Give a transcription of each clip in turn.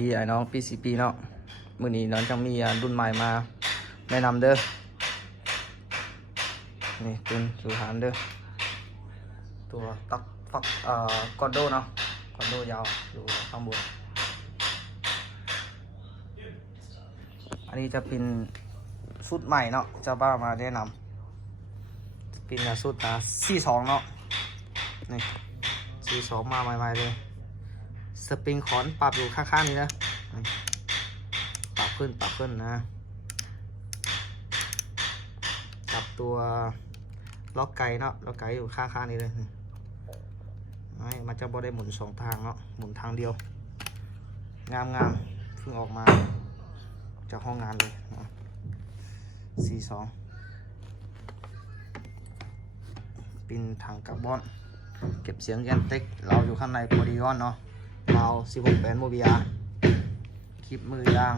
ดีไอ้น้องปี4 ปีเนาะมื้อนี้น้องจะมีรุ่นใหม่มาแนะนำเด้อนี่เป็นสุหานเด้อตัวตักฟักกอนโดเนาะกอนโดยาวอยู่ข้างบนอันนี้จะเป็นชุดใหม่เนาะเจ้าบ้ามาแนะนำเป็นชุดC2เนาะนี่C2มาใหม่ๆเลยสปริงคอนปรับอยู่ข้างๆนี้นะปรับขึ้นนะปรับตัวล็อกไกเนาะล็อกไกอยู่ข้างๆนี้เลยมันจะบ่ได้หมุน2 ทางเนาะหมุนทางเดียวงามเพิ่งออกมาจากห้องงานเลยนะC2ปินถังคาร์บอนเก็บเสียงแกนเต็กเราอยู่ข้างในโพลีกอนเนาะเรา16แบนโมบิอาคลิปมือยาง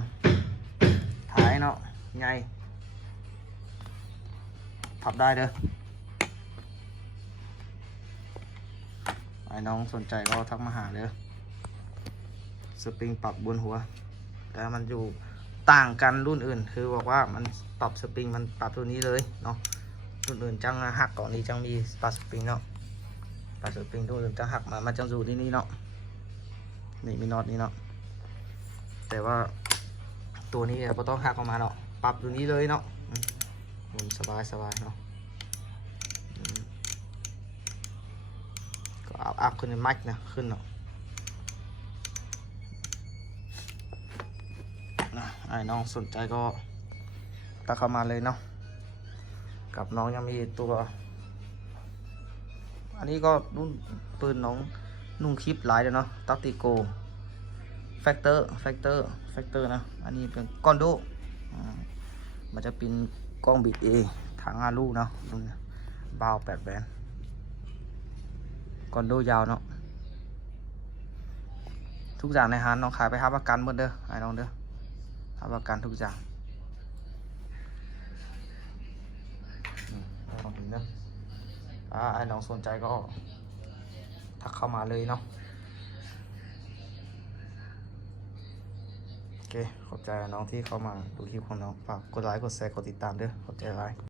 ท้ายเนาะใหญ่พับได้เด้อไอ้น้องสนใจก็ทักมาหาเด้อสปริงปรับบนหัวแต่มันอยู่ต่างกันรุ่นอื่นคือบอกว่ามันปรับสปริงมันปรับตัวนี้เลยเนาะรุ่นอื่นจังหักก่อนนี้จังมีปรับสปริงเนาะปรับสปริงรุ่นอื่นจะหักมาจังอยู่ที่นี่เนาะนี่มีน็อตนี่เนาะแต่ว่าตัวนี้เราต้องหักออกมาเนาะปรับตัวนี้เลยเนาะมันสบายเนาะก็เอาอัพขึ้นในแม็กนะขึ้นเนาะไอ้น้องสนใจก็ตักเข้ามาเลยเนาะกับน้องยังมีตัวอันนี้ก็รุ่นปืนน้องนุ่งคลิปหลายเลยเนาะตักติโกแฟกเตอร์นะอันนี้เป็นก้อนโดมันจะเป็นกล้องบิดถัง5 ลูกเนาะเบา8 แบนก้อนโดยาวเนาะทุกอย่างในร้านน้องขายไปหาประกันหมดเด้อไอ้น้องเด้อหาประกันทุกอย่างลองดูเนาะไอ้น้องสนใจก็ทักเข้ามาเลยเนาะโอเคขอบใจน้องที่เข้ามาดูคลิปของน้องฝากกดไลค์กดแชร์กดติดตามด้วยขอบใจหลาย